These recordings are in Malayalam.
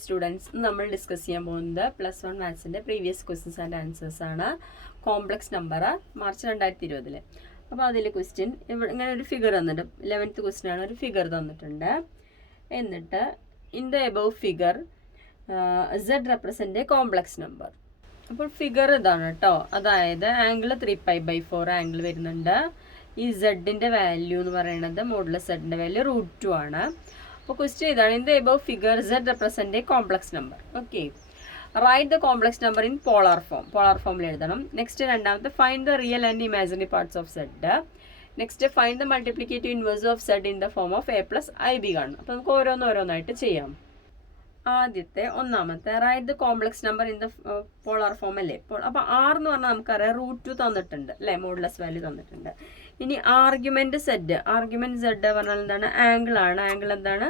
സ്റ്റുഡൻസ് നമ്മൾ ഡിസ്കസ് ചെയ്യാൻ പോകുന്നത് +1 മാത്സിൻ്റെ പ്രീവിയസ് ക്വസ്റ്റ്യൻസ് ആൻഡ് ആൻസേഴ്സ് ആണ്. Complex number March 2020. അപ്പോൾ അതിൽ ക്വസ്റ്റ്യൻ ഇങ്ങനെ ഒരു ഫിഗർ തന്നിട്ട് 11th ക്വസ്റ്റ്യൻ ആണ്. ഒരു ഫിഗർ തന്നിട്ടുണ്ട്. എന്നിട്ട് in the above figure Z represent A complex number. അപ്പോൾ ഫിഗർ ഇതാണ് കേട്ടോ. അതായത് ആംഗിൾ 3π/4 ആംഗിൾ വരുന്നുണ്ട്. ഈ സെഡിൻ്റെ വാല്യൂ എന്ന് പറയുന്നത് മോഡുലസ് സെഡിൻ്റെ വാല്യൂ √2 ആണ്. അപ്പോൾ ക്വസ്റ്റ്യൻ ഇതാണ്, in the above figure Z represent A complex number. Okay, right the complex number in polar ഫോമിൽ എഴുതണം. നെക്സ്റ്റ് രണ്ടാമത്തെ find the real and imaginary parts of Z. Next find the multiplicative inverse of Z in the form of a+ib കാണണം. അപ്പോൾ നമുക്ക് ഓരോന്നായിട്ട് ചെയ്യാം. ആദ്യത്തെ ഒന്നാമത്തെ right the complex number in the polar form അല്ലേ. അപ്പോൾ R എന്ന് പറഞ്ഞാൽ നമുക്കറിയാം √2 തന്നിട്ടുണ്ട് അല്ലേ, മോഡുലസ് വാല്യൂ തന്നിട്ടുണ്ട്. ഇനി ആർഗ്യുമെന്റ് Z പറഞ്ഞാൽ എന്താണ്, ആംഗിൾ ആണ്. ആംഗിൾ എന്താണ്,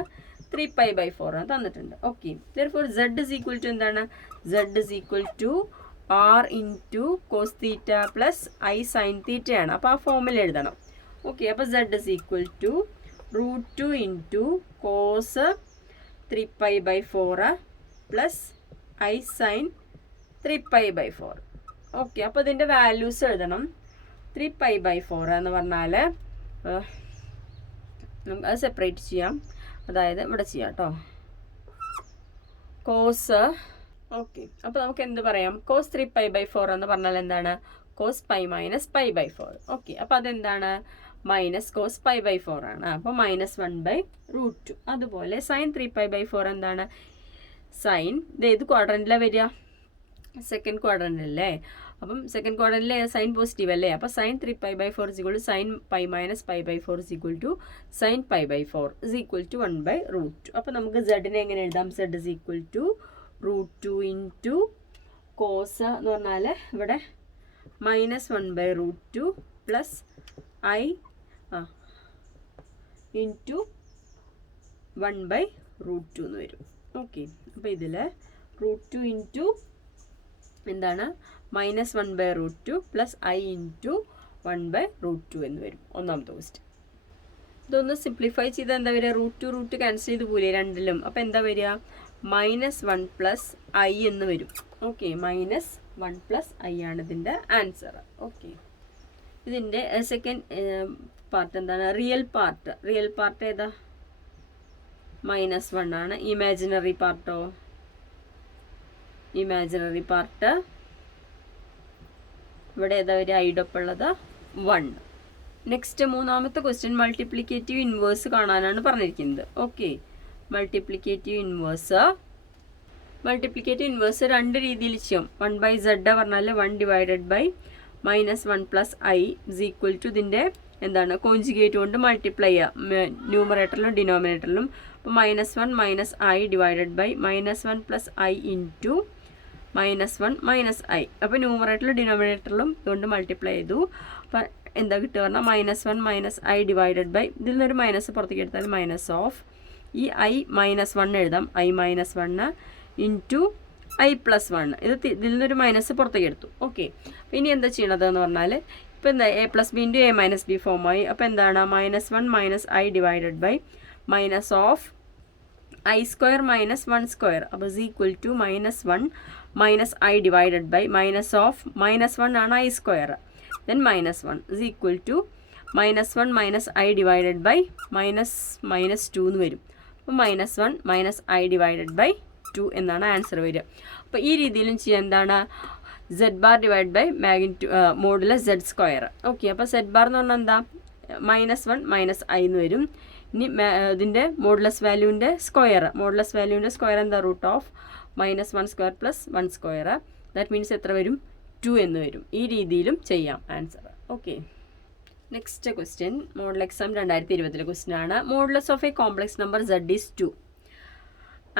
3π/4 തന്നിട്ടുണ്ട്. Okay, therefore Z is equal to എന്താണ്, Z is equal to R into cos theta plus I sin theta ആണ്. അപ്പോൾ ആ ഫോമിൽ എഴുതണം. ഓക്കെ, അപ്പോൾ Z is equal to √2 into cos 3π/4 plus I sin 3π/4. Okay, അപ്പോൾ ഇതിൻ്റെ വാല്യൂസ് എഴുതണം. 3π/4 എന്ന് പറഞ്ഞാൽ നമുക്ക് അത് സെപ്പറേറ്റ് ചെയ്യാം. അതായത് ഇവിടെ ചെയ്യാം കേട്ടോ, കോസ്. ഓക്കെ, അപ്പോൾ നമുക്ക് എന്ത് പറയാം, കോസ് 3π/4 എന്ന് പറഞ്ഞാൽ എന്താണ്, കോസ് π മൈനസ് π/4. ഓക്കെ, അപ്പോൾ അതെന്താണ്, മൈനസ് കോസ് π/4 ആണ്. അപ്പോൾ -1/√2. അതുപോലെ സൈൻ 3π/4 എന്താണ്, സൈൻ ഇത് ഏത് ക്വാഡ്രൻറ്റിലാണ് വരിക, സെക്കൻഡ് ക്വാഡ്രൻറ്റിലല്ലേ. അപ്പം സെക്കൻഡ് ക്വാഡ്രൻറ്റിലെ സൈൻ പോസിറ്റീവ് അല്ലേ. അപ്പോൾ sine 3π/4 is equal to sine π minus π/4 is equal to sine π/4 is equal to 1/√2. അപ്പോൾ നമുക്ക് Z എങ്ങനെ എഴുതാം, Z is equal to √2 into cos എന്ന് പറഞ്ഞാൽ ഇവിടെ -1/√2 പ്ലസ് I ഇൻറ്റു 1/√2 എന്ന് വരും. ഓക്കെ, അപ്പോൾ ഇതിൽ √2 ഇൻറ്റു എന്താണ്, -1/√2 പ്ലസ് I ഇൻറ്റു 1/√2 എന്ന് വരും ഒന്നാമത്തെ ക്വസ്റ്റ്യൻ. ഇതൊന്ന് സിംപ്ലിഫൈ ചെയ്താൽ എന്താ വരിക, √2 ക്യാൻസൽ ചെയ്ത് പോലെ രണ്ടിലും. അപ്പോൾ എന്താ വരിക, -1 പ്ലസ് I എന്ന് വരും. ഓക്കെ, -1 പ്ലസ് I ആണ് ഇതിൻ്റെ ആൻസർ. ഓക്കെ, ഇതിൻ്റെ സെക്കൻഡ് പാർട്ട് എന്താണ്, റിയൽ പാർട്ട് ഏതാ, -1 ആണ്. ഇമാജിനറി പാർട്ടോ, ഇമാജിനറി പാർട്ട് ഇവിടെ ഏതാ ഒരു ഐഡൊപ്പുള്ളത് 1. നെക്സ്റ്റ് മൂന്നാമത്തെ ക്വസ്റ്റ്യൻ മൾട്ടിപ്ലിക്കേറ്റീവ് ഇൻവേഴ്സ് കാണാനാണ് പറഞ്ഞിരിക്കുന്നത്. ഓക്കെ, മൾട്ടിപ്ലിക്കേറ്റീവ് ഇൻവേഴ്സ് രണ്ട് രീതിയിൽ ചെയ്യും. 1/Z പറഞ്ഞാൽ 1 divided by -1 plus I is equal to ഇതിൻ്റെ എന്താണ്, കോഞ്ചുഗേറ്റ് കൊണ്ട് മൾട്ടിപ്ലൈ ചെയ്യുക ന്യൂമറേറ്ററിലും ഡിനോമിനേറ്ററിലും. അപ്പോൾ -1 minus I divided by -1 plus I into -1 I. അപ്പോൾ ന്യൂമറേറ്ററിലും ഡിനോമിനേറ്ററിലും ഇതുകൊണ്ട് മൾട്ടിപ്ലൈ ചെയ്തു. അപ്പോൾ എന്താ കിട്ടുക പറഞ്ഞാൽ -1 I ഡിവൈഡഡ് ബൈ, ഇതിൽ നിന്നൊരു മൈനസ് പുറത്തേക്ക് എടുത്താൽ മൈനസ് ഓഫ് ഈ I -1 എഴുതാം, I -1 ഇൻറ്റു I+1. ഇതിൽ നിന്നൊരു മൈനസ് പുറത്തേക്ക് എടുത്തു. ഓക്കെ, അപ്പോൾ ഇനി എന്താ ചെയ്യണത് എന്ന് പറഞ്ഞാൽ, ഇപ്പോൾ എന്താ a+b ഇൻറ്റു a-b ഫോമായി. അപ്പോൾ എന്താണ്, -1 I divided by minus of I² minus 1². അപ്പോൾ is equal to -1 I divided by minus of -1 ആണ് I². then -1 is equal to -1 I divided by -2 എന്ന് വരും. അപ്പോൾ -1 I ഡിവൈഡഡ് ബൈ 2 എന്നാണ് ആൻസർ വരിക. അപ്പോൾ ഈ രീതിയിലും ചെയ്യാൻ എന്താണ്, Z bar divide by modulus Z². Okay, അപ്പോൾ Z ബാർ എന്ന് പറഞ്ഞാൽ എന്താ, -1 I എന്ന് വരും. ഇനി ഇതിൻ്റെ മോഡുലസ് വാല്യൂവിൻ്റെ സ്ക്വയർ എന്താ, √(-1² പ്ലസ് 1². ദാറ്റ് മീൻസ് എത്ര വരും, 2 എന്ന് വരും. ഈ രീതിയിലും ചെയ്യാം answer. Okay, next question model exam 2020 question ആണ്. Modulus of a complex number Z is 2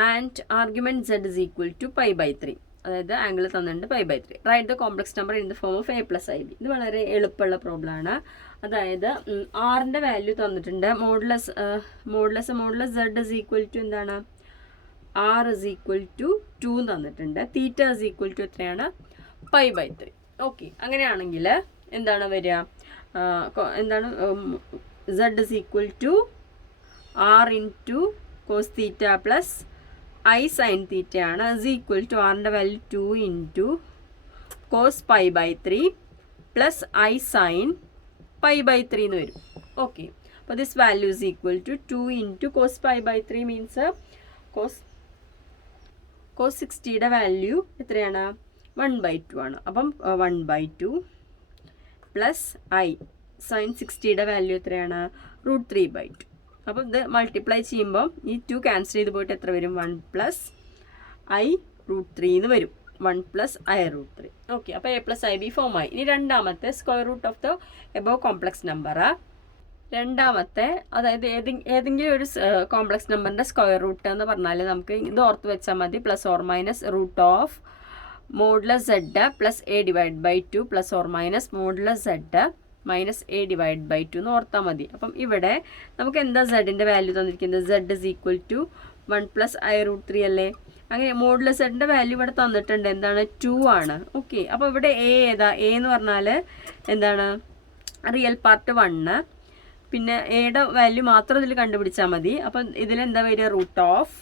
and argument Z is equal to π/3. അതായത് ആംഗിൾ തന്നിട്ടുണ്ട് π/3. Write the complex number in the form of a+ib. ഇത് വളരെ എളുപ്പമുള്ള പ്രോബ്ലം ആണ്. അതായത് ആറിൻ്റെ വാല്യൂ തന്നിട്ടുണ്ട്, modulus Z is equal to എന്താണ്, R is equal to 2 തന്നിട്ടുണ്ട്. തീറ്റ is equal to എത്രയാണ്, π/3. ഓക്കെ, അങ്ങനെയാണെങ്കിൽ എന്താണ് വരിക, എന്താണ് Z is equal to R into cos theta plus I sine തീറ്റയാണ് ഇസ് ഈക്വൽ ടു ആറിൻ്റെ value 2 into cos pi by 3 plus I sine pi by 3 എന്ന് വരും. ഓക്കെ, അപ്പോൾ this value is equal to 2 into cos pi by 3 means cos 60യുടെ വാല്യൂ എത്രയാണ്? 1/2 ആണ്. അപ്പം 1/2 പ്ലസ് ഐ സൈൻ 60യുടെ വാല്യൂ എത്രയാണ്? √3/2. അപ്പം ഇത് മൾട്ടിപ്ലൈ ചെയ്യുമ്പോൾ ഈ 2 ക്യാൻസൽ ചെയ്ത് പോയിട്ട് എത്ര വരും? 1 പ്ലസ് ഐ √3 എന്ന് വരും. 1 പ്ലസ് ഐ √3. ഓക്കെ, അപ്പോൾ A plus I B form ആയി. ഇനി രണ്ടാമത്തെ square root of the above complex number. രണ്ടാമത്തെ, അതായത് ഏതെങ്കിലും ഒരു കോംപ്ലക്സ് നമ്പറിൻ്റെ സ്ക്വയർ റൂട്ട് എന്ന് പറഞ്ഞാൽ നമുക്ക് ഇത് ഓർത്ത് വെച്ചാൽ മതി. Plus or minus root of modulus Z plus A divide by 2 plus or minus modulus Z minus A divide by 2 എന്ന് ഓർത്താൽ മതി. അപ്പം ഇവിടെ നമുക്ക് എന്താ സെഡിൻ്റെ വാല്യൂ തന്നിരിക്കുന്നത്? Z is equal to 1 plus I √3 അല്ലേ? അങ്ങനെ മോഡുലസ് സെഡിൻ്റെ വാല്യൂ ഇവിടെ തന്നിട്ടുണ്ട്. എന്താണ്? 2 ആണ്. ഓക്കെ, അപ്പോൾ ഇവിടെ എ ഏതാ? എ എന്ന് പറഞ്ഞാൽ എന്താണ്? Real part 1. പിന്നെ എയുടെ വാല്യൂ മാത്രം ഇതിൽ കണ്ടുപിടിച്ചാൽ മതി. അപ്പം ഇതിലെന്താ വരിക? Root of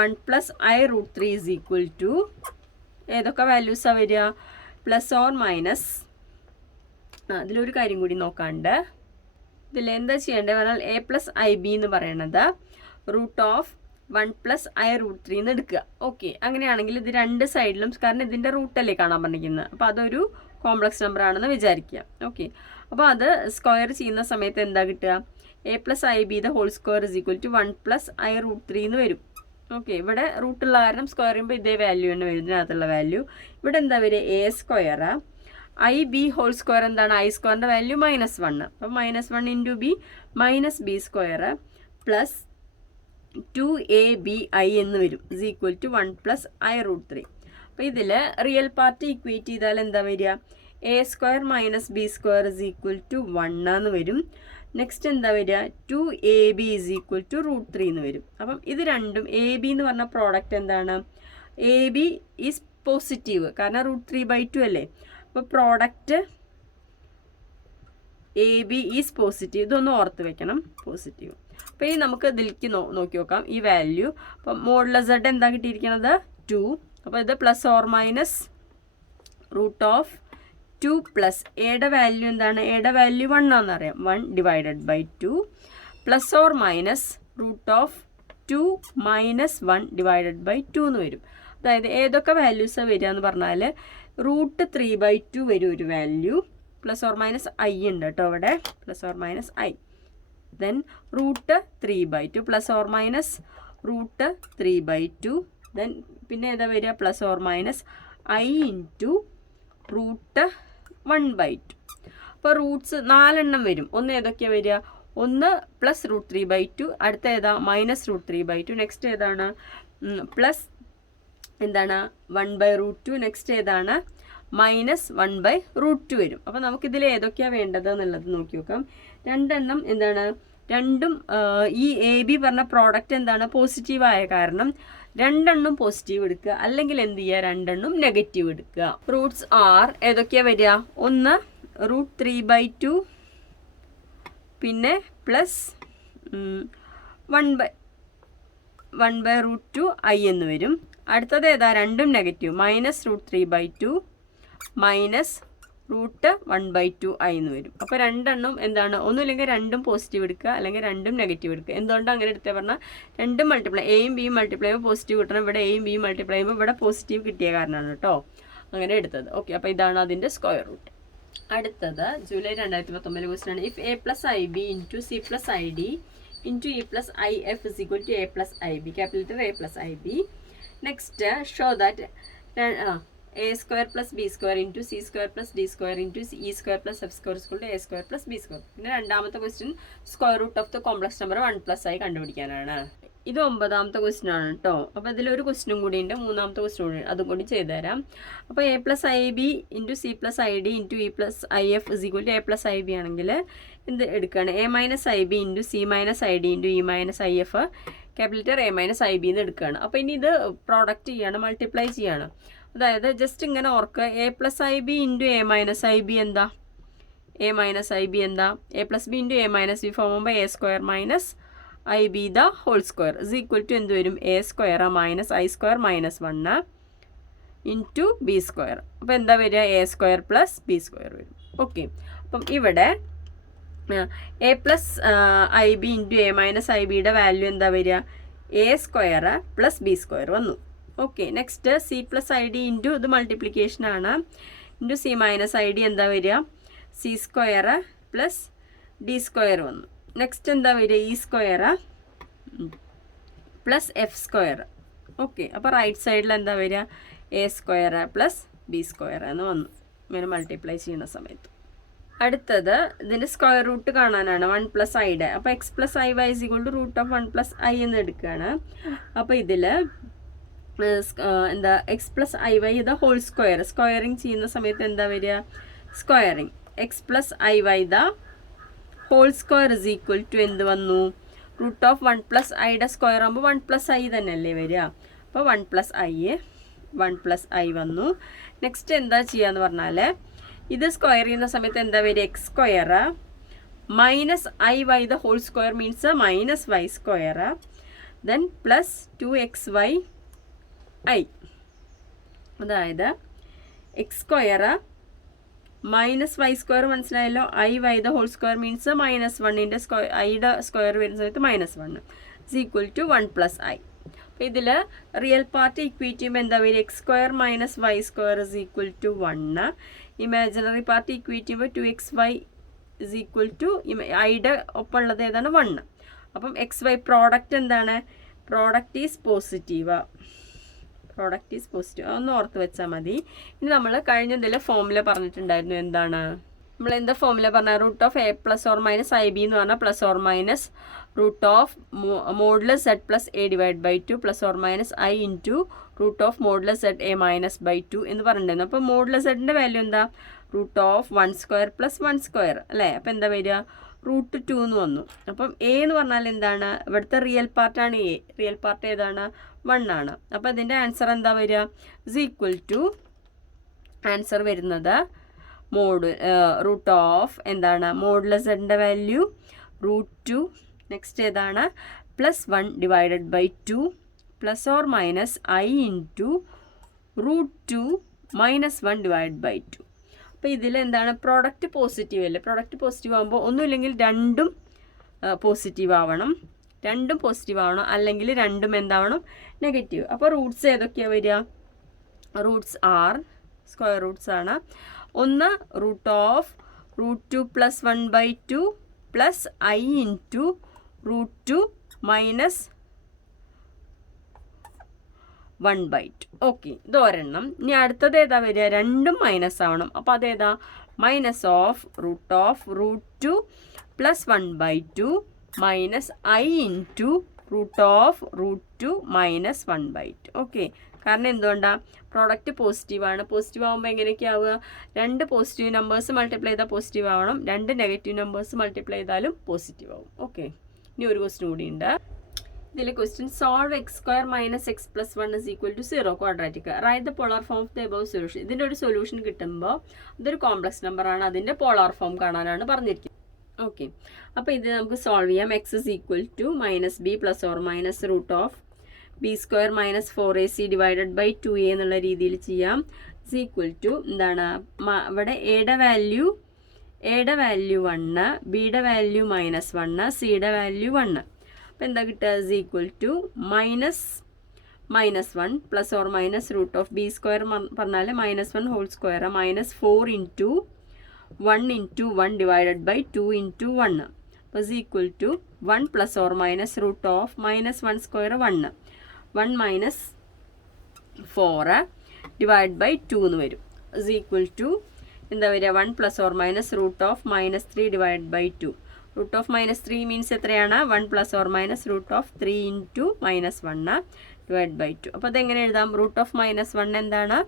1 plus I √3 is equal to ഏതൊക്കെ വാല്യൂസാണ് വരിക? പ്ലസ് ഓർ മൈനസ്, അതിലൊരു കാര്യം കൂടി നോക്കാണ്ട് ഇതിൽ എന്താ ചെയ്യേണ്ടത് പറഞ്ഞാൽ എ പ്ലസ് ഐ ബി എന്ന് പറയണത് റൂട്ട് ഓഫ് 1 പ്ലസ് ഐ √3 എന്ന് എടുക്കുക. ഓക്കെ, അങ്ങനെയാണെങ്കിൽ ഇത് രണ്ട് സൈഡിലും, കാരണം ഇതിൻ്റെ റൂട്ടല്ലേ കാണാൻ പറഞ്ഞിരിക്കുന്നത്, അപ്പോൾ അതൊരു കോംപ്ലക്സ് നമ്പർ ആണെന്ന് വിചാരിക്കുക. ഓക്കെ, അപ്പോൾ അത് സ്ക്വയർ ചെയ്യുന്ന സമയത്ത് എന്താ കിട്ടുക? A plus I B the whole square is equal to 1 plus I √3 എന്ന് വരും. ഓക്കെ, ഇവിടെ റൂട്ടുള്ള കാരണം സ്ക്വയർ ചെയ്യുമ്പോൾ ഇതേ വാല്യൂ തന്നെ വരും, ഇതിനകത്തുള്ള വാല്യൂ. ഇവിടെ എന്താ വരിക? A square I B whole square എന്താണ്? ഐ സ്ക്വയറിൻ്റെ വാല്യൂ -1. അപ്പോൾ -1 into B minus B square plus 2ab എന്ന് വരും is equal to 1 plus I √3. അപ്പോൾ ഇതിൽ റിയൽ പാർട്ട് ഇക്വേറ്റ് ചെയ്താൽ എന്താ വരിക? A square minus B square is equal to 1 എന്ന് വരും. നെക്സ്റ്റ് എന്താ വരിക? 2ab ഇസ് ഈക്വൽ ടു √3 എന്ന് വരും. അപ്പം ഇത് രണ്ടും എ ബി എന്ന് പറഞ്ഞ പ്രോഡക്റ്റ് എന്താണ്? എ ബി ഈസ് പോസിറ്റീവ്, കാരണം √3/2 അല്ലേ? അപ്പോൾ product A B is positive. ഇതൊന്ന് ഓർത്ത് വെക്കണം, പോസിറ്റീവ്. അപ്പോൾ ഈ നമുക്ക് ഇതിലേക്ക് നോക്കി നോക്കാം ഈ വാല്യൂ. അപ്പം മോഡുലസ് സെഡ് എന്താ കിട്ടിയിരിക്കുന്നത്? 2. അപ്പോൾ ഇത് plus or minus root of 2 plus എയുടെ വാല്യൂ എന്താണ്? എയുടെ വാല്യൂ 1 ആണെന്നറിയാം. 1 divided by 2 plus or minus root of 2 minus 1 divided by 2 എന്ന് വരും. അതായത് ഏതൊക്കെ വാല്യൂസാണ് വരിക എന്ന് പറഞ്ഞാൽ √3/2 വരും ഒരു value. Plus or minus I ഉണ്ട് കേട്ടോ ഇവിടെ, plus or minus I. Then √3/2 plus or minus √3/2. Then പിന്നെ ഏതാ വരിക? Plus or minus I into √1/2. അപ്പോൾ റൂട്ട്സ് 4 വരും. ഒന്ന് ഏതൊക്കെയാണ് വരിക? ഒന്ന് പ്ലസ് √3/2, അടുത്ത ഏതാ? മൈനസ് √3/2. നെക്സ്റ്റ് ഏതാണ്? പ്ലസ് എന്താണ്? 1/√2. നെക്സ്റ്റ് ഏതാണ്? മൈനസ് 1/√2 വരും. അപ്പോൾ നമുക്കിതിൽ ഏതൊക്കെയാണ് വേണ്ടത് എന്നുള്ളത് നോക്കി നോക്കാം. രണ്ടെണ്ണം എന്താണ്? രണ്ടും ഈ എ ബി പറഞ്ഞ പ്രോഡക്റ്റ് എന്താണ്? പോസിറ്റീവായ കാരണം രണ്ടെണ്ണം പോസിറ്റീവ് എടുക്കുക, അല്ലെങ്കിൽ എന്ത് ചെയ്യുക? രണ്ടെണ്ണം നെഗറ്റീവ് എടുക്കുക. റൂട്ട്സ് ആർ ഏതൊക്കെയാണ് വരിക? ഒന്ന് √3/2, പിന്നെ പ്ലസ് 1/√2 ഐ എന്ന് വരും. അടുത്തത് ഏതാ? രണ്ടും നെഗറ്റീവ്, മൈനസ് √3/2 മൈനസ് √1/2 ഐ എന്ന് വരും. അപ്പോൾ രണ്ടെണ്ണം എന്താണ്? ഒന്നുമില്ലെങ്കിൽ രണ്ടും പോസിറ്റീവ് എടുക്കുക, അല്ലെങ്കിൽ രണ്ടും നെഗറ്റീവ് എടുക്കുക. എന്തുകൊണ്ടാണ് അങ്ങനെ എടുത്തത് പറഞ്ഞാൽ രണ്ടും മൾട്ടിപ്ലൈ, എയും ബിയും മൾട്ടിപ്ലൈ ചെയ്യുമ്പോൾ പോസിറ്റീവ് കിട്ടണം. ഇവിടെ എയും ബിയും മൾട്ടിപ്ലൈ ചെയ്യുമ്പോൾ ഇവിടെ പോസിറ്റീവ് കിട്ടിയ കാരണമാണ് കേട്ടോ അങ്ങനെ എടുത്തത്. ഓക്കെ, അപ്പോൾ ഇതാണ് അതിൻ്റെ സ്ക്വയർ റൂട്ട്. അടുത്തത് ജൂലൈ 2019 ക്വസ്റ്റ്യൻ ആണ്. If A plus I B into C plus I D into E plus I F is equal to A plus I B, capital letter A plus I B. Next show that a square plus b square into c square plus d square into e square plus f square is equal to a square plus b square. പിന്നെ രണ്ടാമത്തെ question square root of the complex number 1 plus ആയി കണ്ടുപിടിക്കാനാണ്. ഇത് 9ാമത്തെ ക്വസ്റ്റ്യൻ ആണ് കേട്ടോ. അപ്പോൾ ഇതിലൊരു ക്വസ്റ്റ്യനും കൂടി ഉണ്ട്, 3ാമത്തെ ക്വസ്റ്റ്യൻ കൂടി, അതും കൂടി ചെയ്തുതരാം. അപ്പോൾ A plus I B into C plus I D into E plus I F is equal to A plus I B ആണെങ്കിൽ എന്ത് എടുക്കുകയാണ്? A minus I B into C minus I D into E minus I F, capital letter A minus I B എന്ന് എടുക്കുകയാണ്. അപ്പോൾ ഇനി ഇത് പ്രോഡക്റ്റ് ചെയ്യാണ്, മൾട്ടിപ്ലൈ ചെയ്യാണ്. അതായത് ജസ്റ്റ് ഇങ്ങനെ ഓർക്കുക, A plus I B into A minus I B എന്താ? എ മൈനസ് ഐ ബി എന്താ? A plus B into A minus B form ആകുമ്പോൾ A square minus I B the whole square is equal to എന്ത് വരും A square minus I square minus 1 into B square. അപ്പോൾ എന്താ വരിക A square plus B square വരും. ഓക്കെ, അപ്പം ഇവിടെ A plus I B into A minus I ബിയുടെ വാല്യൂ എന്താ വരിക A square plus B square വന്നു. Okay, next C plus I D into ഇത് മൾട്ടിപ്ലിക്കേഷനാണ് into C minus I D എന്താ വരിക C square plus D square വന്നു. നെക്സ്റ്റ് എന്താ വരിക E square plus F square. Okay, അപ്പോൾ റൈറ്റ് സൈഡിൽ എന്താ വരിക A square plus B square എന്ന് വന്നു ഇങ്ങനെ മൾട്ടിപ്ലൈ ചെയ്യുന്ന സമയത്ത്. അടുത്തത് ഇതിൻ്റെ സ്ക്വയർ റൂട്ട് കാണാനാണ് 1 പ്ലസ് ഐയുടെ. അപ്പോൾ X plus I Y is equal to root of 1 plus I എന്ന് എടുക്കുകയാണ്. അപ്പോൾ ഇതിൽ എന്താ എക്സ് പ്ലസ് ഐ വൈ ഇത് ഹോൾ സ്ക്വയർ സ്ക്വയറിങ് ചെയ്യുന്ന സമയത്ത് എന്താ വരിക squaring X plus I Y the whole square is equal to എന്ത് വന്നു റൂട്ട് ഓഫ് 1 പ്ലസ് ഐയുടെ സ്ക്വയർ ആകുമ്പോൾ 1 പ്ലസ് ഐ തന്നെയല്ലേ വരിക. അപ്പോൾ 1 പ്ലസ് ഐ വന്നു. നെക്സ്റ്റ് എന്താ ചെയ്യാന്ന് പറഞ്ഞാൽ ഇത് സ്ക്വയർ ചെയ്യുന്ന സമയത്ത് എന്താ വരിക X square minus I Y the whole square means minus Y square then plus 2xy I. അതായത് X square minus Y square മനസ്സിലായല്ലോ I Y the whole square means minus 1ൻ്റെ സ്ക്വയർ ഐയുടെ സ്ക്വയർ വരുന്ന സമയത്ത് -1 is equal to 1 plus I. അപ്പോൾ ഇതിൽ റിയൽ പാർട്ട് ഇക്വേറ്റ് ചെയ്യുമ്പോൾ എന്താ വരിക X square minus Y square is equal to 1. Imaginary part equate ചെയ്യുമ്പോൾ 2xy ഇസ് ഈക്വൽ ടു ഐയുടെ ഒപ്പം ഉള്ളത് ഏതാണ് 1. അപ്പം എക്സ് വൈ പ്രോഡക്റ്റ് എന്താണ് പ്രോഡക്റ്റ് ഈസ് പോസിറ്റീവ് ഒന്ന് ഓർത്ത് വെച്ചാൽ മതി. ഇനി നമ്മൾ കഴിഞ്ഞതിൽ ഫോമുല പറഞ്ഞിട്ടുണ്ടായിരുന്നു എന്താണ് നമ്മൾ എന്താ ഫോമുല പറഞ്ഞ root of A plus or minus I B എന്ന് പറഞ്ഞാൽ plus or minus root of modulus Z plus A divide by 2 plus or minus I into root of modulus Z A minus by 2 എന്ന് പറഞ്ഞിട്ടുണ്ടായിരുന്നു. അപ്പോൾ മോഡുലസ് സെഡിൻ്റെ വാല്യൂ എന്താ root of 1 square plus 1 square അല്ലേ. അപ്പോൾ എന്താ വരിക റൂട്ട് 2 എന്ന് വന്നു. അപ്പം എ എന്ന് പറഞ്ഞാൽ എന്താണ് ഇവിടുത്തെ റിയൽ പാർട്ടാണ് എ. റിയൽ പാർട്ട് ഏതാണ് 1 ആണ്. അപ്പോൾ ഇതിൻ്റെ ആൻസർ എന്താ വരിക ഇസ് ഈക്വൽ ടു ആൻസർ വരുന്നത് റൂട്ട് ഓഫ് എന്താണ് മോഡുലസ് സെഡിൻ്റെ വാല്യൂ റൂട്ട് 2 നെക്സ്റ്റ് ഏതാണ് plus 1 divided by 2 plus or minus I into root 2 minus 1 divide by 2. അപ്പോൾ ഇതിൽ എന്താണ് പ്രോഡക്റ്റ് പോസിറ്റീവ് അല്ലേ. പ്രോഡക്റ്റ് പോസിറ്റീവ് ആകുമ്പോൾ ഒന്നുമില്ലെങ്കിൽ രണ്ടും പോസിറ്റീവ് ആവണം അല്ലെങ്കിൽ രണ്ടും എന്താവണം നെഗറ്റീവ്. അപ്പോൾ റൂട്ട്സ് ഏതൊക്കെയാണ് വരിക റൂട്ട്സ് ആർ സ്ക്വയർ റൂട്ട്സ് ആണ്. ഒന്ന് root of root 2 plus 1 by 2 plus I into root 2 minus 1 by 2. Okay, ഇത് ഒരെണ്ണം. ഇനി അടുത്തത് ഏതാ വരിക രണ്ടും മൈനസ് ആവണം. അപ്പോൾ അതേതാ minus of root 2 plus 1 by 2 minus I into root of root 2 minus 1 by 2. Okay, കാരണം എന്തുകൊണ്ടാണ് പ്രോഡക്റ്റ് പോസിറ്റീവാണ്. പോസിറ്റീവ് ആകുമ്പോൾ എങ്ങനെയൊക്കെ ആവുക രണ്ട് പോസിറ്റീവ് നമ്പേഴ്സ് മൾട്ടിപ്ലൈ ചെയ്താൽ പോസിറ്റീവ് ആവണം, രണ്ട് നെഗറ്റീവ് നമ്പേഴ്സ് മൾട്ടിപ്ലൈ ചെയ്താലും പോസിറ്റീവ് ആവും. ഓക്കെ, ഇനി ഒരു ക്വസ്റ്റ്യൻ കൂടി ഉണ്ട്. ഇതിലെ question solve X square minus X plus 1 is equal to 0 quadratic write the polar form of the above solution. ഇതിൻ്റെ ഒരു സൊല്യൂഷൻ കിട്ടുമ്പോൾ ഇതൊരു കോംപ്ലക്സ് നമ്പറാണ്, അതിൻ്റെ പോളാർ ഫോം കാണാനാണ് പറഞ്ഞിരിക്കുന്നത്. ഓക്കെ, അപ്പോൾ ഇത് നമുക്ക് സോൾവ് ചെയ്യാം. X is equal to minus B plus or minus root of B square minus 4ac divided by 2a എന്നുള്ള രീതിയിൽ ചെയ്യാം. ഇസ് ഈക്വൽ ടു എന്താണ് ഇവിടെ എയുടെ വാല്യൂ 1, ബിയുടെ വാല്യൂ -1, സിയുടെ വാല്യൂ 1. അപ്പോൾ എന്താ കിട്ടുക is equal to -1 plus or minus root of B square പറഞ്ഞാൽ -1 whole square -4 into 1 into 1 divided by 2 into 1. അപ്പോൾ is equal to 1 plus or minus root of -1 square 1 minus 4 divide by 2 എന്ന് വരും. ഇസ് ഈക്വൽ ടു എന്താ വരിക 1 plus or minus root of -3 divide by 2. Root of -3 means എത്രയാണ് 1 plus or minus root of 3 into -1 divide by 2. അപ്പോൾ അതെങ്ങനെ എഴുതാം റൂട്ട് ഓഫ് -1 എന്താണ്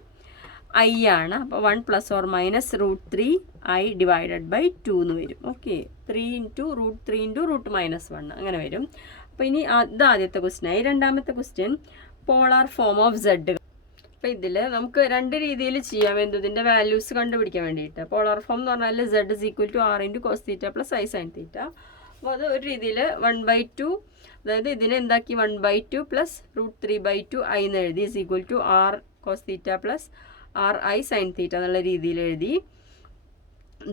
ഐ ആണ്. അപ്പോൾ 1 plus or minus root 3 I divided by 2 എന്ന് വരും. Okay, 3 into root 3 into root -1 അങ്ങനെ വരും. അപ്പോൾ ഇനി ഇത് ആദ്യത്തെ ക്വസ്റ്റ്യനായി. രണ്ടാമത്തെ question polar form of Z. അപ്പോൾ ഇതിൽ നമുക്ക് രണ്ട് രീതിയിൽ ചെയ്യാം ഇതിൻ്റെ വാല്യൂസ് കണ്ടുപിടിക്കാൻ വേണ്ടിയിട്ട്. പോളാർ ഫോം എന്ന് പറഞ്ഞാൽ Z is equal to R into cos theta plus I sine theta. അപ്പോൾ അത് ഒരു രീതിയിൽ 1/2, അതായത് ഇതിനെ എന്താക്കി 1/2 പ്ലസ് √3/2 i എന്ന് എഴുതി ഇസ് equal to r cos theta plus r i sin theta എന്നുള്ള രീതിയിൽ എഴുതി.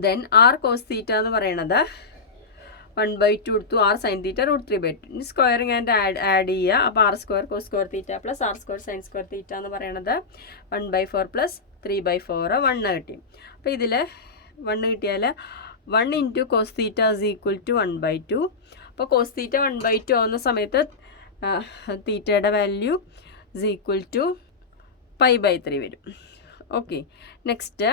ദെൻ r cos തീറ്റ എന്ന് പറയണത് 1/2 എടുത്തു, r sin തീറ്റ √3/2. ഇനി സ്ക്വയറിങ് ആൻഡ് ആഡ് ചെയ്യുക. അപ്പോൾ r² cos square theta plus r² sin square theta എന്ന് പറയണത് 1/4 പ്ലസ് 3/4 1 കിട്ടി. അപ്പോൾ ഇതിൽ 1 കിട്ടിയാൽ 1 into cos theta is equal to 1/2. അപ്പോൾ കോസ് തീറ്റ 1/2 ആവുന്ന സമയത്ത് തീറ്റയുടെ വാല്യൂ ഇസ് ഈക്വൽ ടു π/3 വരും. Okay, next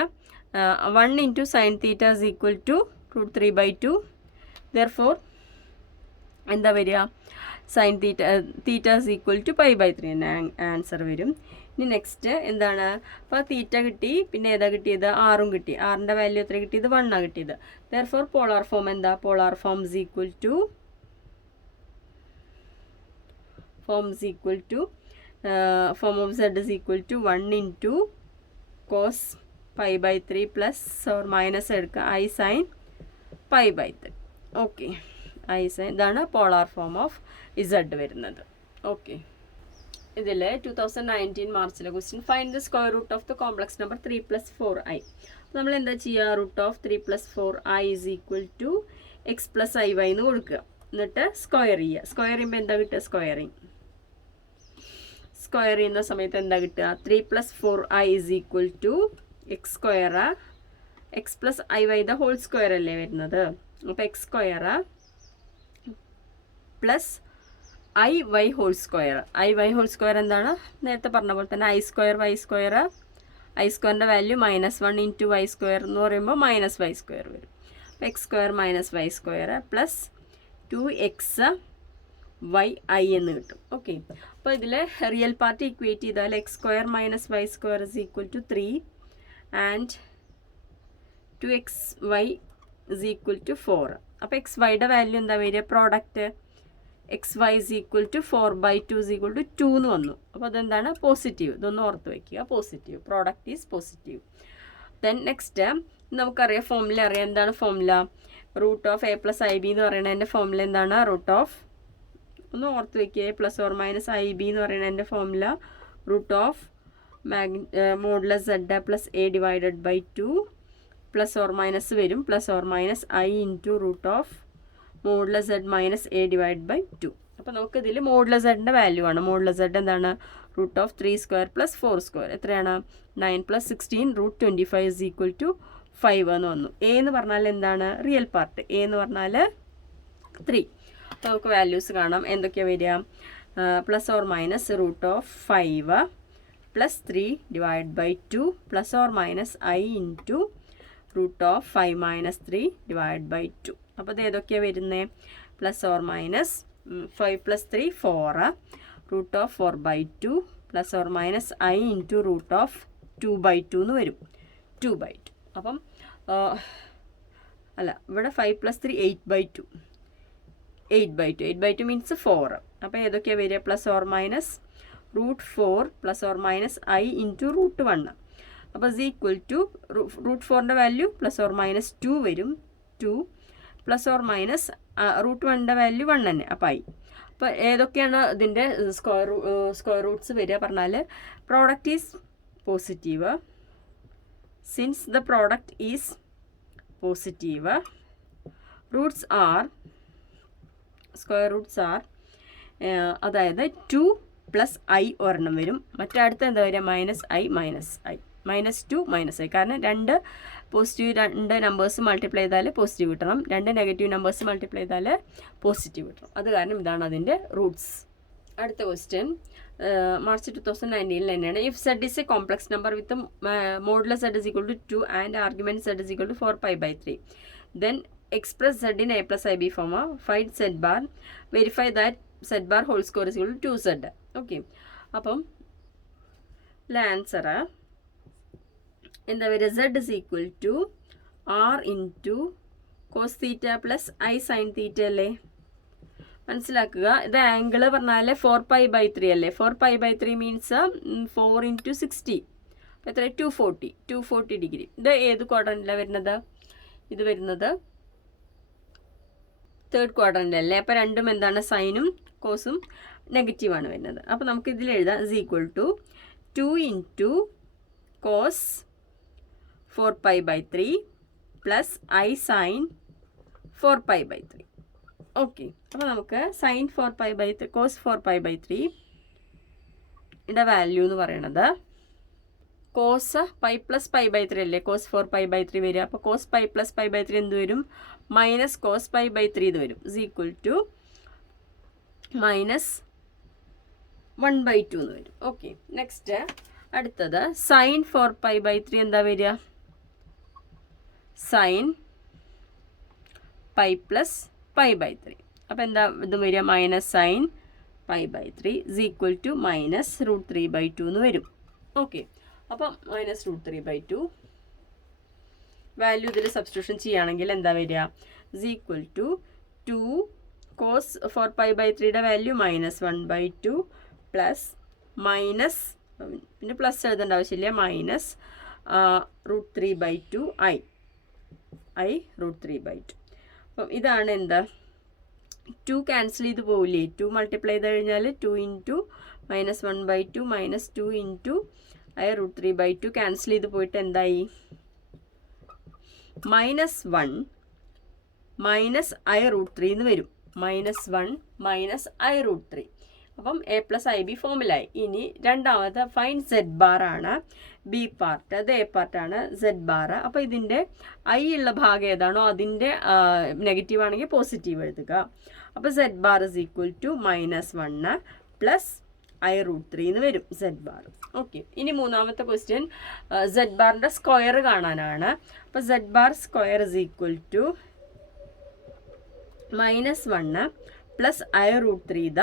1 into sine theta is equal to √3/2. Therefore എന്താ വരിക, sine theta is equal to π/3 എന്ന ആൻസർ വരും. ഇനി നെക്സ്റ്റ് എന്താണ്, അപ്പോൾ തീറ്റ കിട്ടി, പിന്നെ ഏതാ കിട്ടിയത്, ആറും കിട്ടി. ആറിൻ്റെ വാല്യൂ എത്ര കിട്ടിയത്, 1 കിട്ടിയത്. ദെർഫോർ പോളാർ ഫോം എന്താ, polar form is equal to form of z is equal to 1 into cos π/3 plus or minus എടുക്കുക i sin π/3. Okay, i sin, ഇതാണ് പോളാർ ഫോം ഓഫ് z വരുന്നത്. ഓക്കെ, ഇതിൽ 2019 മാർച്ചിലെ question find the square root of the complex number 3 + 4i. അപ്പോൾ നമ്മൾ എന്താ ചെയ്യുക, root of 3 + 4i is equal to x + iy എന്ന് കൊടുക്കുക. എന്നിട്ട് സ്ക്വയർ ചെയ്യുക. സ്ക്വയർ ചെയ്യുമ്പോൾ എന്താ കിട്ടുക, സ്ക്വയർ ചെയ്യുന്ന സമയത്ത് എന്താ കിട്ടുക, 3 + 4i is equal to X square, X plus iy the whole square അല്ലേ വരുന്നത്. അപ്പോൾ X square plus iy whole square. iy whole square എന്താണ്, നേരത്തെ പറഞ്ഞ പോലെ തന്നെ i² y². i സ്ക്വയറിൻ്റെ വാല്യൂ -1 ഇൻറ്റു y² എന്ന് പറയുമ്പോൾ -y² വരും. അപ്പോൾ x² -y² പ്ലസ് 2xy എന്ന് കിട്ടും. ഓക്കെ, അപ്പോൾ ഇതിൽ റിയൽ പാർട്ട് ഇക്വേറ്റ് ചെയ്താൽ x² -y² is equal to 3 and 2xy is equal to 4. അപ്പോൾ xyയുടെ വാല്യൂ എന്താ വരിക, product xy is equal to 4/2 is equal to 2 എന്ന് വന്നു. അപ്പോൾ അതെന്താണ്, പോസിറ്റീവ്. ഇതൊന്ന് ഓർത്ത് വയ്ക്കുക, positive, product is positive. Then next നമുക്കറിയാം, ഫോമുല അറിയാം. എന്താണ് formula, root of a + ib എന്ന് പറയുന്നതിൻ്റെ ഫോമുല എന്താണ്, റൂട്ട് ഓഫ്, ഒന്ന് ഓർത്ത് വയ്ക്കുക, a ± ib എന്ന് പറയുന്നതിൻ്റെ formula root of modulus z + a divided by 2 ± വരും, ± i into root of modulus z - a divide by 2. അപ്പോൾ നമുക്ക് ഇതിൽ മോഡുലസ് z വാല്യൂ ആണ്. മോഡുലസ് z എന്താണ്, റൂട്ട് ഓഫ് 3² + 4². എത്രയാണ്, 9 + 16 √25 ഇസ് ഈക്വൽ ടു 5 എന്ന് വന്നു. a എന്ന് പറഞ്ഞാൽ എന്താണ്, റിയൽ പാർട്ട്. a എന്ന് പറഞ്ഞാൽ 3. അപ്പോൾ നമുക്ക് വാല്യൂസ് കാണാം. എന്തൊക്കെയാണ് വരിക, ± root of 5 + 3 divide by 2 ± i into root of 5 - 3 divide by 2. അപ്പോൾ ഇത് ഏതൊക്കെയാണ് വരുന്നത്, ± 5 + 3 4 root of 4/2 ± i into root of 2/2 എന്ന് വരും, 2/2. അപ്പം അല്ല, ഇവിടെ 5 + 3 8/2, 8/2 മീൻസ് 4. അപ്പോൾ ഏതൊക്കെയാണ് വരിക, ± √4 ± i ഇൻറ്റു റൂട്ട് 1. അപ്പോൾ ഇസ് ഈക്വൽ ടു √4ൻ്റെ വാല്യൂ ± 2 വരും, 2 ± √1ൻ്റെ വാല്യൂ 1 തന്നെ, അപ്പോൾ i. അപ്പോൾ ഏതൊക്കെയാണ് ഇതിൻ്റെ സ്ക്വയർ റൂട്ട്സ് വരിക പറഞ്ഞാൽ, product is positive, since the product is positive, roots are, square roots are, അതായത് 2 + i ഒരെണ്ണം വരും, മറ്റേ അടുത്ത് എന്താ വരിക, -i -2 -i. കാരണം രണ്ട് നമ്പേഴ്സ് മൾട്ടിപ്ലൈ ചെയ്താൽ പോസിറ്റീവ് കിട്ടണം, 2 നെഗറ്റീവ് നമ്പേഴ്സ് മൾട്ടിപ്ലൈ ചെയ്താൽ പോസിറ്റീവ് കിട്ടണം. അത് കാരണം ഇതാണ് അതിൻ്റെ റൂട്ട്സ്. അടുത്ത ക്വസ്റ്റ്യൻ മാർച്ച് 2019 തന്നെയാണ്. If z is a complex number with modulus z is equal to 2 and argument z is equal to 4π/3, then express z in a + ib form, find z bar, verify that z bar whole square is equal to 2z. Okay, അപ്പം ആൻസർ എന്താ വരിക, z is equal to r into cos theta plus i sin theta അല്ലേ. മനസ്സിലാക്കുക, ഇത് ആംഗിൾ പറഞ്ഞാൽ 4π/3 അല്ലേ. 4π/3 മീൻസ് 4 × 60, അപ്പോൾ എത്ര, 240 ഡിഗ്രി. ഇത് ഏത് ക്വാഡ്രൻറ്റിലാണ് വരുന്നത്, ഇത് വരുന്നത് തേർഡ് ക്വാഡ്രൻ്റ് അല്ലേ, അപ്പോൾ രണ്ടും എന്താണ്, സൈനും കോസും നെഗറ്റീവാണ് വരുന്നത്. അപ്പോൾ നമുക്ക് ഇതിൽ എഴുതാം is equal to 2 into cos 4π/3 plus I sine 4π/3. Okay, അപ്പോൾ നമുക്ക് സൈൻ 4π/3 കോസ് 4π/3 യുടെ വാല്യൂ എന്ന് പറയുന്നത് കോസ് പൈ പ്ലസ് π/3 അല്ലേ, കോസ് 4π/3 വരിക. അപ്പോൾ കോസ് പൈ പ്ലസ് π/3 എന്ത് വരും, മൈനസ് കോസ് π/3 ഇത് വരും, ഇസ് ഈക്വൽ ടു മൈനസ് 1/2 എന്ന് വരും. ഓക്കെ, നെക്സ്റ്റ് അടുത്തത് സൈൻ 4π/3 എന്താ വരിക, സൈൻ പൈ പ്ലസ് π/3. അപ്പോൾ എന്താ ഇത് വരിക, minus sine π/3 is equal to minus √3/2 എന്ന് വരും. ഓക്കെ, അപ്പം മൈനസ് √3/2 വാല്യൂ ഇതിൽ സബ്സ്റ്റിറ്റ്യൂഷൻ ചെയ്യുകയാണെങ്കിൽ എന്താ വരിക, ഇസ് ഈക്വൽ ടു 2 കോസ് 4π/3യുടെ വാല്യൂ മൈനസ് 1/2 പ്ലസ് മൈനസ്, പിന്നെ പ്ലസ് എഴുതേണ്ട ആവശ്യമില്ല, മൈനസ് √3/2 ഐ √3/2. അപ്പം ഇതാണ് എന്താ, 2 ക്യാൻസൽ ചെയ്ത് പോവില്ലേ, 2 മൾട്ടിപ്ലൈ ചെയ്ത് കഴിഞ്ഞാൽ 2 into minus 1/2 minus 2 into I √3/2 cancel ചെയ്ത് പോയിട്ട് എന്തായി, -1 മൈനസ് ഐ √3 എന്ന് വരും, -1 മൈനസ് ഐ √3. അപ്പം എ പ്ലസ് ഐ ബി ഫോമിലായി. ഇനി രണ്ടാമത് ഫൈൻ സെഡ് ബാർ ആണ് ബി പാർട്ട്, അത് എ പാർട്ടാണ് സെഡ് ബാർ. അപ്പോൾ ഇതിൻ്റെ ഐ ഉള്ള ഭാഗം ഏതാണോ അതിൻ്റെ നെഗറ്റീവ് ആണെങ്കിൽ പോസിറ്റീവ് എഴുതുക. അപ്പോൾ Z bar is equal to -1 plus I √3 എന്ന് വരും സെഡ് ബാർ. ഓക്കെ, ഇനി മൂന്നാമത്തെ ക്വസ്റ്റ്യൻ സെഡ് ബാറിൻ്റെ സ്ക്വയർ കാണാനാണ്. അപ്പോൾ Z bar square is equal to -1 plus I √3 the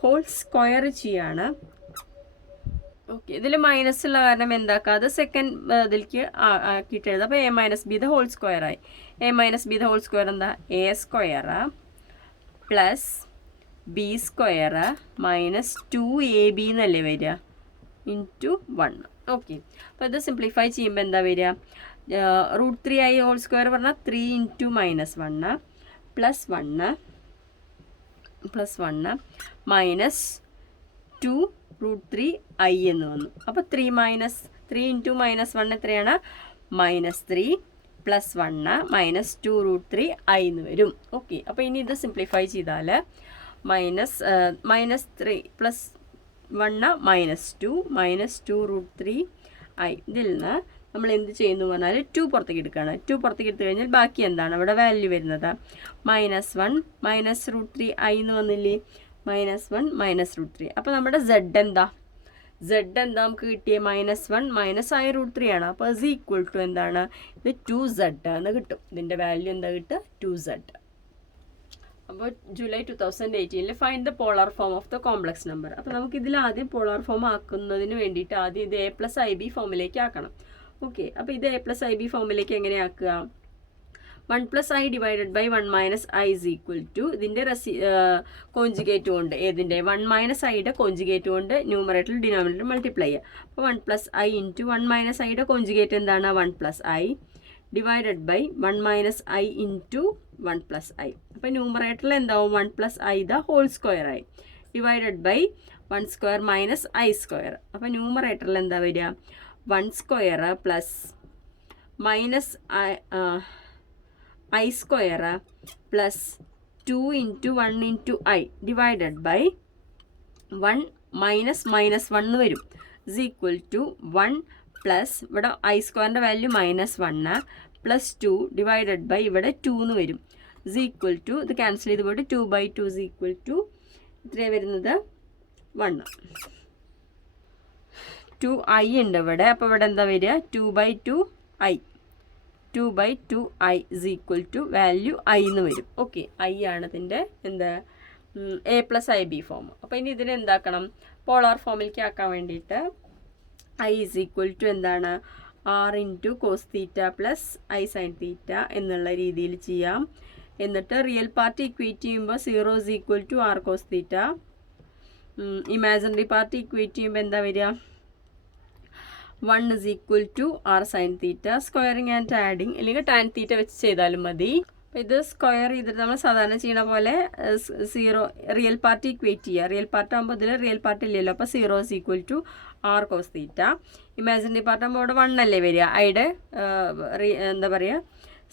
whole square ചെയ്യാണ്. ഓക്കെ, ഇതിൽ മൈനസ് ഉള്ള കാരണം എന്താക്കാതെ സെക്കൻഡ് ഇതിലേക്ക് ആക്കിയിട്ട് എഴുതാം. അപ്പോൾ a - b the whole square ആയി. a - b the whole square എന്താ, a square plus B square minus 2ab എന്നല്ലേ വരിക, ഇൻറ്റു 1. ഓക്കെ, അപ്പോൾ ഇത് സിംപ്ലിഫൈ ചെയ്യുമ്പോൾ എന്താ വരിക, √3i ഹോൾ സ്ക്വയർ പറഞ്ഞാൽ 3 ഇൻറ്റു -1 പ്ലസ് 1 മൈനസ് 2 √3i എന്ന് വന്നു. അപ്പോൾ 3 ഇൻറ്റു -1 എത്രയാണ്, -3 പ്ലസ് 1 മൈനസ് 2 √3i എന്ന് വരും. ഓക്കെ, അപ്പോൾ ഇനി ഇത് സിംപ്ലിഫൈ ചെയ്താൽ -3 പ്ലസ് 1 -2 -2 √3i. ഇതിൽ നിന്ന് നമ്മൾ എന്ത് ചെയ്യുന്നു പറഞ്ഞാൽ 2 പുറത്തേക്ക് എടുക്കുകയാണ്. 2 പുറത്തേക്ക് എടുത്തു കഴിഞ്ഞാൽ ബാക്കി എന്താണ് ഇവിടെ വാല്യൂ വരുന്നത്, -1 മൈനസ് √3i എന്ന് വന്നില്ലേ, -1 മൈനസ് √3. അപ്പോൾ നമ്മുടെ z എന്താ നമുക്ക് കിട്ടിയ -1 മൈനസ് ഐ √3 ആണ്. അപ്പോൾ ഇസ് ഈക്വൽ ടു എന്താണ്, ഇത് 2z എന്ന് കിട്ടും. ഇതിൻ്റെ വാല്യൂ എന്താ കിട്ടുക, 2z. അപ്പോൾ July 2018 find the polar form of the complex number. അപ്പോൾ നമുക്ക് ഇതിൽ ആദ്യം പോളാർ ഫോം ആക്കുന്നതിന് വേണ്ടിയിട്ട് ആദ്യം ഇത് a പ്ലസ് ഐ ബി ഫോമിലേക്ക് ആക്കണം. ഓക്കെ, അപ്പോൾ ഇത് a പ്ലസ് ഐ ബി ഫോമിലേക്ക് എങ്ങനെ ആക്കുക, 1 plus I divided by 1 minus I is equal to ഇതിൻ്റെ കോഞ്ചുഗേറ്റ് കൊണ്ട്, ഏതിൻ്റെ 1 മൈനസ് ഐയുടെ കോഞ്ചുഗേറ്റ് കൊണ്ട് ന്യൂമറേറ്റർ ഡിനോമിനേറ്റർ മൾട്ടിപ്ലൈ ചെയ്യുക. അപ്പോൾ 1 പ്ലസ് ഐ ഇൻറ്റു 1 മൈനസ് ഐയുടെ കോഞ്ചുഗേറ്റ് എന്താണ്, 1 plus I divided by 1 minus I into 1 plus I. അപ്പോൾ ന്യൂമറേറ്ററിൽ എന്താവും, 1 plus I the whole square ആയി divided by 1 square minus I square. അപ്പോൾ ന്യൂമറേറ്ററിൽ എന്താ വരിക, 1 square plus minus I square plus 2 into 1 into I divided by 1 minus -1 വരും, ഇസ് ഈക്വൽ ടു 1 പ്ലസ് ഇവിടെ ഐ സ്ക്വയറിൻ്റെ വാല്യൂ -1 പ്ലസ് 2 ഡിവൈഡഡ് ബൈ ഇവിടെ 2 എന്ന് വരും, ഇസ് ഈക്വൽ ടു ഇത് ക്യാൻസൽ ചെയ്ത് പോയിട്ട് 2/2 ഇസ് ഈക്വൽ ടു ഇത്രയാണ് വരുന്നത് 1. 2i ഉണ്ട് ഇവിടെ. അപ്പോൾ ഇവിടെ എന്താ വരിക, 2/2i is equal to value i എന്ന് വരും. ഓക്കെ, i ആണ് ഇതിൻ്റെ എന്താ a plus I B form. അപ്പോൾ ഇനി ഇതിനെ എന്താക്കണം, പോളാർ ഫോമിലേക്ക് ആക്കാൻ വേണ്ടിയിട്ട് i ഇസ് ഈക്വൽ ടു എന്താണ്, r into cos theta plus I sine theta എന്നുള്ള രീതിയിൽ ചെയ്യാം. എന്നിട്ട് റിയൽ പാർട്ട് ഇക്വേറ്റ് ചെയ്യുമ്പോൾ 0 is equal to r cos theta, imaginary part equate ചെയ്യുമ്പോൾ എന്താ വരിക, 1 is equal to r sine theta, squaring and adding അല്ലെങ്കിൽ ടാൻ തീറ്റ വെച്ച് ചെയ്താലും മതി. അപ്പോൾ ഇത് സ്ക്വയർ ചെയ്തിട്ട് നമ്മൾ സാധാരണ ചെയ്യണ പോലെ സീറോ റിയൽ പാർട്ട് ഇക്വേറ്റ് ചെയ്യുക. റിയൽ പാർട്ട് ആകുമ്പോൾ ഇതിൽ റിയൽ പാർട്ട് ഇല്ലല്ലോ, അപ്പോൾ 0 is equal to r cos theta. Imaginary part ആകുമ്പോൾ ഇവിടെ 1 അല്ലേ വരിക, ഐയുടെ എന്താ പറയുക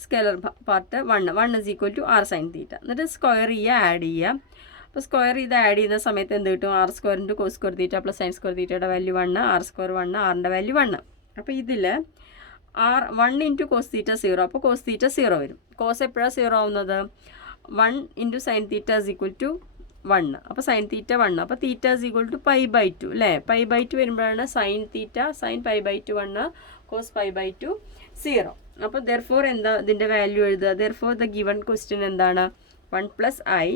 scalar part 1 is equal to r sin theta. എന്നിട്ട് സ്ക്വയർ ചെയ്യുക, ആഡ് ചെയ്യുക. അപ്പോൾ സ്ക്വയർ ചെയ്ത് ആഡ് ചെയ്യുന്ന സമയത്ത് എന്ത് കിട്ടും, r square into cos square theta plus sine square തീറ്റയുടെ വാല്യൂ 1, r സ്ക്വയർ 1, ആറിൻ്റെ വാല്യൂ 1. അപ്പോൾ ഇതിൽ r 1 ഇൻറ്റു കോസ് തീറ്റ 0, അപ്പോൾ കോസ് തീറ്റ 0 വരും. കോസ് എപ്പോഴാണ് 0 ആവുന്നത്, 1 into sine theta is equal to 1, അപ്പോൾ സൈൻ തീറ്റ 1, അപ്പോൾ തീറ്റ ഇസ് ഈക്വൽ ടു π/2 അല്ലേ. π/2 വരുമ്പോഴാണ് സൈൻ തീറ്റ, സൈൻ π/2 1, കോസ് π/2 0. അപ്പോൾ ദെർഫോർ എന്താ ഇതിൻ്റെ വാല്യൂ എഴുതുക, ദെർഫോർ ദ ഗിവൺ ക്വസ്റ്റ്യൻ എന്താണ്, 1 + i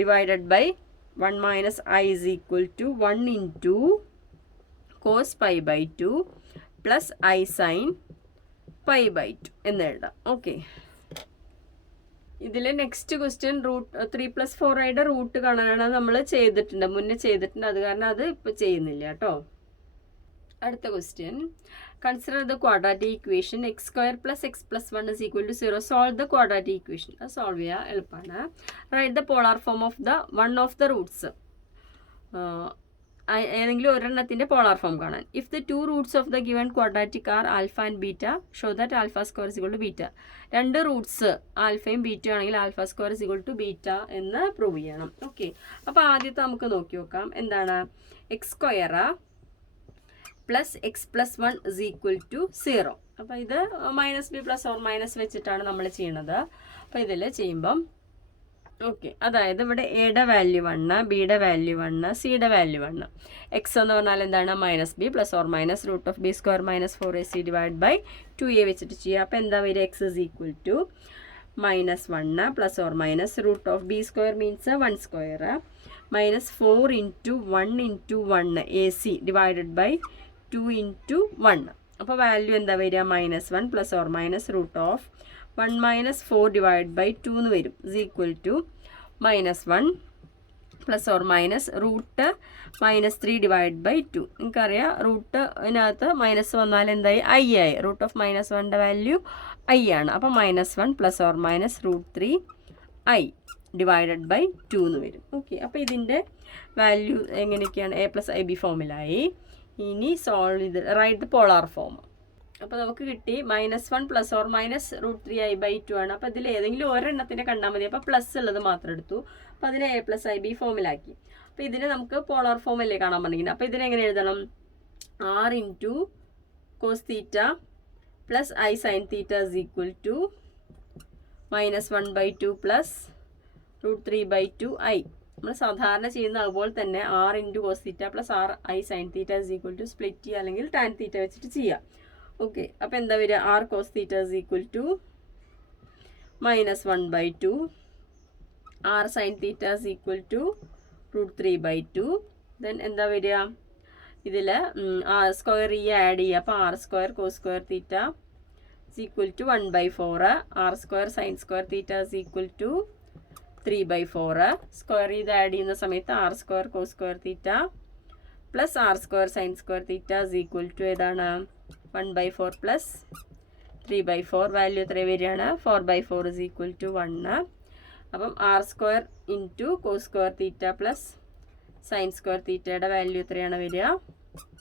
divided by 1 - i is equal to 1 into cos π/2 plus I sine π/2 എന്ന് എഴുതാം. ഓക്കെ, ഇതിൽ നെക്സ്റ്റ് ക്വസ്റ്റ്യൻ റൂട്ട് 3+4 റൂട്ട് കാണാനാണ് നമ്മൾ ചെയ്തിട്ടുണ്ട്, മുന്നേ ചെയ്തിട്ടുണ്ട്, അത് കാരണം അത് ഇപ്പോൾ ചെയ്യുന്നില്ല കേട്ടോ. അടുത്ത question, consider the quadratic equation x² + x + 1 is equal to 0. Solve the quadratic equation. അത് സോൾവ് ചെയ്യാൻ എളുപ്പമാണ്. Right the polar form of the one of the roots. ഏതെങ്കിലും ഒരെണ്ണത്തിൻ്റെ പോളാർ ഫോം കാണാൻ. If the 2 roots of the given quadratic are alpha and beta, show that alpha square is equal to beta. 2 roots ആൽഫയും ബീറ്റയും ആണെങ്കിൽ alpha square is equal to beta എന്ന് പ്രൂവ് ചെയ്യണം. ഓക്കെ, അപ്പോൾ ആദ്യത്തെ നമുക്ക് നോക്കി നോക്കാം. എന്താണ്, x² plus x + 1 is equal to 0. അപ്പോൾ ഇത് -b + or മൈനസ് വെച്ചിട്ടാണ് നമ്മൾ ചെയ്യണത്. അപ്പോൾ ഇതിൽ ചെയ്യുമ്പം ഓക്കെ, അതായത് ഇവിടെ എയുടെ വാല്യൂ 1, ബിയുടെ വാല്യൂ 1, സിയുടെ വാല്യൂ 1. എക്സ് എന്ന് പറഞ്ഞാൽ എന്താണ്, -b + or √b² - 4ac divide by 2a വെച്ചിട്ട് ചെയ്യുക. അപ്പോൾ എന്താ വരിക, x is equal to -1 + or √b² means 1² -4 × 1 × 1 ac divided by 2 × 1. അപ്പോൾ വാല്യൂ എന്താ വരിക, -1 + or √1 - 4 ഡിവൈഡ് ബൈ 2 എന്ന് വരും. Is equal to -1 + or √-3 divide by 2. നിങ്ങൾക്കറിയാം റൂട്ടിനകത്ത് മൈനസ് വന്നാൽ എന്തായി, i ആയി. √-1ൻ്റെ വാല്യൂ i ആണ്. അപ്പോൾ -1 + or √3i ഡിവൈഡഡ് ബൈ 2 എന്ന് വരും. ഓക്കെ, അപ്പോൾ ഇതിൻ്റെ വാല്യൂ എങ്ങനെയൊക്കെയാണ്, a + ib ഫോമിലായി. ഇനി സോൾവ് ചെയ്ത് റൈറ്റ് ദ പോളാർ ഫോം. അപ്പോൾ നമുക്ക് കിട്ടി -1 + or √3i/2 ആണ്. അപ്പോൾ ഇതിൽ ഏതെങ്കിലും ഒരെണ്ണത്തിനെ കണ്ടാൽ മതി. അപ്പോൾ പ്ലസ് ഉള്ളത് മാത്രം എടുത്തു. അപ്പോൾ അതിനെ a + ib ഫോമിലാക്കി. അപ്പോൾ ഇതിനെ നമുക്ക് പോളാർ ഫോമല്ലേ കാണാൻ പറഞ്ഞിരിക്കുന്നത്. അപ്പോൾ ഇതിനെങ്ങനെ എഴുതണം, r × cos θ plus i sin θ is equal to -1/2 പ്ലസ് √3/2i. നമ്മൾ സാധാരണ ചെയ്യുന്ന അതുപോലെ തന്നെ r × cos θ plus i sin θ is equal to split ചെയ്യുക അല്ലെങ്കിൽ tan θ വെച്ചിട്ട് ചെയ്യുക. ഓക്കെ, അപ്പോൾ എന്താ വരിക, r cos θ is equal to -1/2, r sin θ is equal to √3/2. Then എന്താ വരിക, ഇതിൽ സ്ക്വയർ ആഡ് ചെയ്യുക. അപ്പോൾ r² cos² θ is equal to 1/4, r² sin² θ is equal to 3/4. Square ചെയ്ത് ആഡ് ചെയ്യുന്ന സമയത്ത് r² cos² θ plus r² sin² θ is equal to ഏതാണ്, 1/4 പ്ലസ് 3/4. വാല്യൂ എത്ര വരികയാണ്, 4/4 is equal to 1. അപ്പം r² into cos² θ plus sin² θയുടെ value എത്രയാണ് വരിക,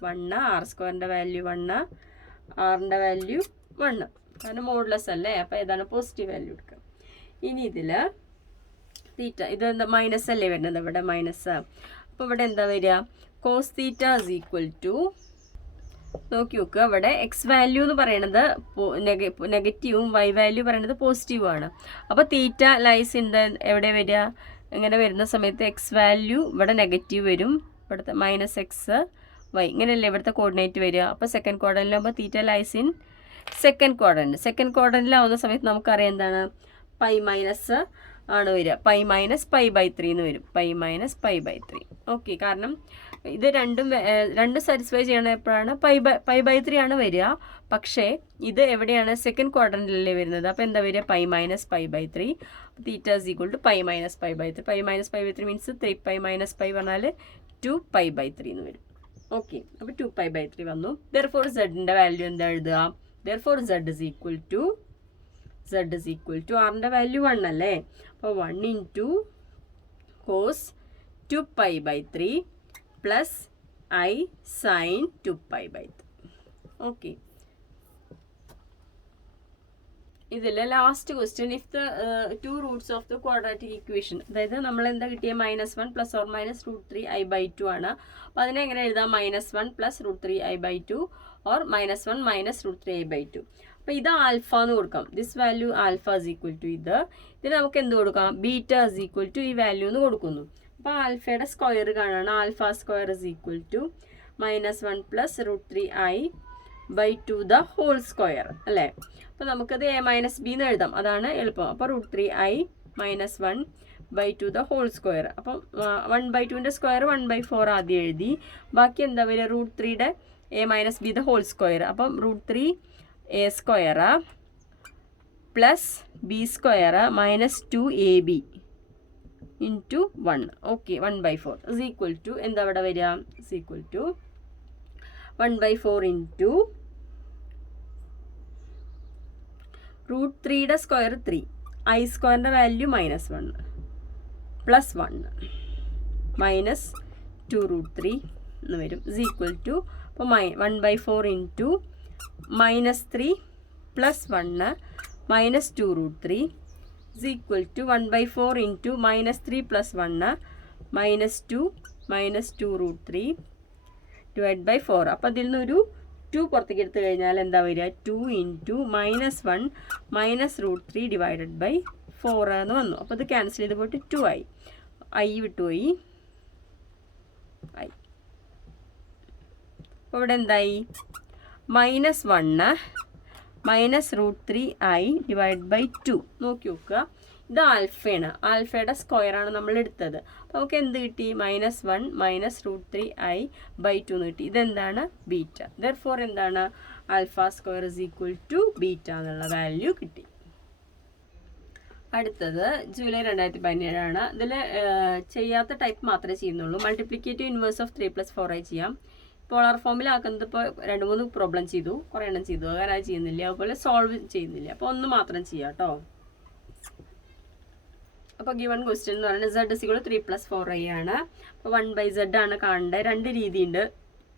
1. r²ൻ്റെ വാല്യൂ 1, ആറിൻ്റെ വാല്യൂ 1. കാരണം മോഡ്ലെസ് അല്ലേ, അപ്പോൾ ഏതാണ് പോസിറ്റീവ് വാല്യൂ എടുക്കുക. ഇനി ഇതിൽ തീറ്റ ഇതെന്താ മൈനസ് അല്ലേ വരുന്നത്, ഇവിടെ മൈനസ്. അപ്പോൾ ഇവിടെ എന്താ വരിക, cos θ is equal to, നോക്കി നോക്കുക, ഇവിടെ എക്സ് വാല്യൂ എന്ന് പറയുന്നത് നെഗറ്റീവും y വാല്യൂ പറയുന്നത് പോസിറ്റീവും ആണ്. അപ്പോൾ തീറ്റ ലൈസ് ഇൻ ദ എവിടെ വരിക, ഇങ്ങനെ വരുന്ന സമയത്ത് എക്സ് വാല്യൂ ഇവിടെ നെഗറ്റീവ് വരും, ഇവിടുത്തെ -xy ഇങ്ങനെയല്ലേ ഇവിടുത്തെ കോർഡിനേറ്റ് വരിക. അപ്പോൾ സെക്കൻഡ് ക്വാഡ്രൻറ്റിലാകുമ്പോൾ theta lies in second quadrant. Second ക്വാഡ്രൻറ്റിലാവുന്ന സമയത്ത് നമുക്കറിയാം എന്താണ്, π- ആണ് വരിക, π-π/3 എന്ന് വരും, π-π/3. ഓക്കെ, കാരണം ഇത് രണ്ടും സാറ്റിസ്ഫൈ ചെയ്യണ എപ്പോഴാണ്, π/3 ആണ് വരിക. പക്ഷേ ഇത് എവിടെയാണ്, സെക്കൻഡ് ക്വാഡ്രൻറ്റിലല്ലേ വരുന്നത്. അപ്പോൾ എന്താ വരിക, π-π/3. തീറ്റ is equal to π-π/3. π-π/3 മീൻസ് 3π - π പറഞ്ഞാൽ 2π/3 എന്ന് വരും. ഓക്കെ, അപ്പോൾ 2π/3 വന്നു. therefore z ൻ്റെ വാല്യൂ എന്താ എഴുതുക, therefore z is equal to z is equal to ആറിൻ്റെ വാല്യൂ 1 അല്ലേ, അപ്പോൾ 1 into cos 2π/3 plus I sin 2π/3. Okay, ഇതിൽ last question, if the two roots of the quadratic equation, അതായത് നമ്മൾ എന്താ കിട്ടിയ -1 + or -√3i/2 ആണ്. അപ്പോൾ അതിനെ എങ്ങനെ എഴുതാം? -1 + √3i/2 or -1 - √3i/2. അപ്പോൾ ഇത് ആൽഫ എന്ന് കൊടുക്കാം. This value alpha is equal to ഇതിന് നമുക്ക് എന്ത് കൊടുക്കാം? ബീറ്റ ഇസ് ഈക്വൽ ടു ഈ വാല്യൂ എന്ന് കൊടുക്കുന്നു. അപ്പോൾ ആൽഫയുടെ സ്ക്വയർ കാണാണ്. Alpha square is equal to -1 + √3i/2 the whole square അല്ലേ. അപ്പോൾ നമുക്കത് a - b എന്ന് എഴുതാം, അതാണ് എളുപ്പം. അപ്പോൾ √3i - 1/2 ദ ഹോൾ സ്ക്വയർ. അപ്പം 1/2ൻ്റെ സ്ക്വയർ 1/4 ആദ്യം എഴുതി. ബാക്കി എന്താ വരിക? √3യുടെ a - b the whole square. അപ്പം √3a square plus b square -2ab into 1. Okay, 1/4 is equal to എന്താ ഇവിടെ വരിക? ഇസ് ഈക്വൽ ടു 1/4 ഇൻറ്റു √3യുടെ സ്ക്വയർ 3, i സ്ക്വയറിൻ്റെ വാല്യൂ -1 പ്ലസ് 1 -2√3 എന്ന് വരും. ഇസ് ഈക്വൽ ടു അപ്പോൾ 1/4 into -3 plus 1 -2√3 is equal to 1/4 into -3 plus 1 -2 -2√3 divided by 4. അപ്പോൾ അതിൽ നിന്നൊരു 2 പുറത്തേക്ക് എടുത്തു കഴിഞ്ഞാൽ എന്താ വരിക? 2 into -1 -√3 divided by 4 എന്ന് വന്നു. അപ്പോൾ അത് ക്യാൻസൽ ചെയ്ത് പോയിട്ട് 2 ആയി. I വിട്ടുപോയി. I. അപ്പോൾ ഇവിടെ എന്തായി? -1 -√3i divided by 2. നോക്കി നോക്കുക, ഇത് ആൽഫയാണ്. ആൽഫയുടെ സ്ക്വയറാണ് നമ്മൾ എടുത്തത്. അപ്പോൾ നമുക്ക് എന്ത് കിട്ടി? -1 -√3i/2 എന്ന് കിട്ടി. ഇതെന്താണ്? ബീറ്റ. ദെർഫോർ എന്താണ്? Alpha square is equal to beta എന്നുള്ള വാല്യൂ കിട്ടി. അടുത്തത് ജൂലൈ 2017 ആണ്. ഇതിൽ ചെയ്യാത്ത ടൈപ്പ് മാത്രമേ ചെയ്യുന്നുള്ളൂ. മൾട്ടിപ്ലിക്കേറ്റീവ് ഇൻവേഴ്സ് ഓഫ് 3 + 4i ചെയ്യാം. പോളാർ ഫോമിലാക്കുന്നത് ഇപ്പോൾ 2-3 പ്രോബ്ലം ചെയ്തു, കുറേ എണ്ണം ചെയ്തു, അങ്ങനെ അത് ചെയ്യുന്നില്ല. അതുപോലെ സോൾവ് ചെയ്യുന്നില്ല. അപ്പോൾ ഒന്ന് മാത്രം ചെയ്യാം കേട്ടോ. അപ്പോൾ ഗിവൺ ക്വസ്റ്റ്യൻ എന്ന് പറയുന്നത് z = 3 + 4i ആണ്. അപ്പോൾ 1/z ആണ് കാണേണ്ടത്. 2 രീതിയുണ്ട്.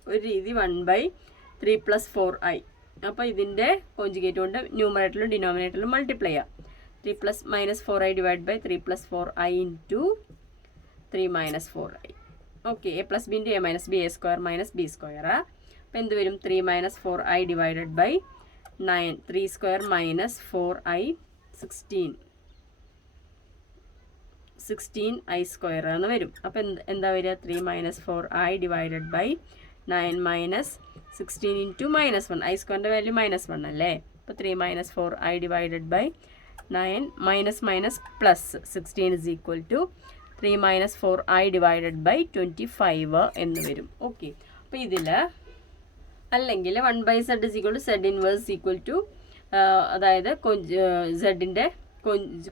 ഒരു രീതി 1/3 + 4i. അപ്പോൾ ഇതിൻ്റെ കോഞ്ചുഗേറ്റ് കൊണ്ട് ന്യൂമറേറ്ററിലും ഡിനോമിനേറ്ററിലും മൾട്ടിപ്ലൈ ചെയ്യാം. 3 + -4i divided by 3 + 4i into 3 - 4i. Okay, a + b into a - b a square - b square. അപ്പോൾ എന്ത് വരും? 3 - 4i divided by 9. 3 square - 4i 16i square എന്ന് വരും. അപ്പോൾ എന്താ വരിക? 3 - 4i divided by 9 - 16 into -1. i സ്ക്വയറിൻ്റെ വാല്യൂ -1 അല്ലേ. അപ്പോൾ 3 - 4i divided by 9 - +16 is equal to 3 - 4i divided by 25 എന്ന് വരും. ഓക്കെ, അപ്പോൾ ഇതിൽ അല്ലെങ്കിൽ 1/z is equal to z inverse equal to അതായത് z-ൻ്റെ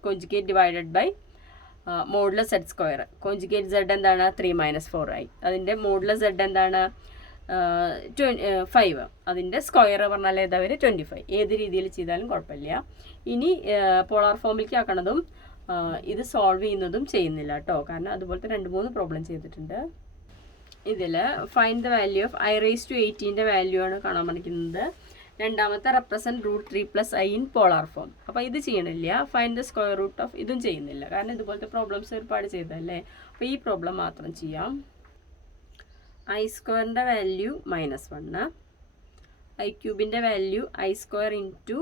conjugate divided by modulus z square. Conjugate z എന്താണ്? 3 - 4i. അതിൻ്റെ മോഡുലസ് z എന്താണ്? 5. അതിൻ്റെ സ്ക്വയർ പറഞ്ഞാൽ ഏതാ വരെ? 25. ഏത് രീതിയിൽ ചെയ്താലും കുഴപ്പമില്ല. ഇനി പോളാർ ഫോമിലേക്ക് ആക്കണതും ഇത് സോൾവ് ചെയ്യുന്നതും ചെയ്യുന്നില്ല കേട്ടോ, കാരണം അതുപോലത്തെ 2-3 പ്രോബ്ലം ചെയ്തിട്ടുണ്ട്. ഇതിൽ ഫൈൻഡ് ദ വാല്യൂ ഓഫ് i⁻18ൻ്റെ വാല്യൂ ആണ് കാണാൻ പഠിക്കുന്നത്. രണ്ടാമത്തെ represent √3 + i in polar form. അപ്പോൾ ഇത് ചെയ്യണില്ല. Find the square root of ഇതും ചെയ്യുന്നില്ല, കാരണം ഇതുപോലത്തെ പ്രോബ്ലംസ് ഒരുപാട് ചെയ്തല്ലേ. അപ്പോൾ ഈ പ്രോബ്ലം മാത്രം ചെയ്യാം. i സ്ക്വയറിൻ്റെ value -1, i³ value i square into